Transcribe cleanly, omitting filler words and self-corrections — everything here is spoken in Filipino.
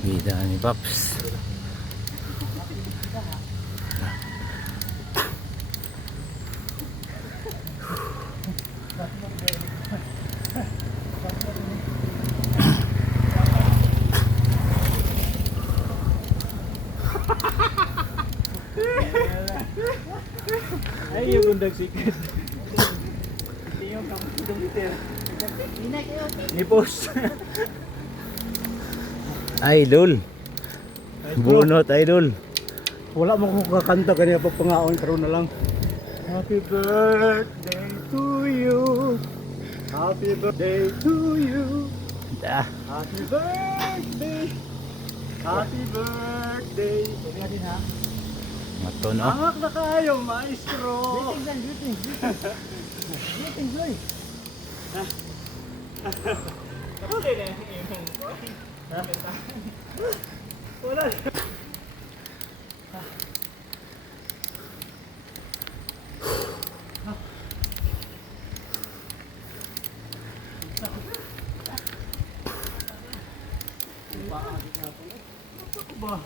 Bida ni Paps. Ay, yung gundag sikat. Yung kamutong liter. Nipos. Idol. Bunot idol. Wala mo kung kakanta kanina pag pangaon karon na lang. Happy birthday to you. Happy birthday to you. Ah, Happy birthday. Happy birthday. Sabi din ha. mato no. Angak na kayo, maestro. Greeting. Greeting, Joy. Kapag na wala. Ba?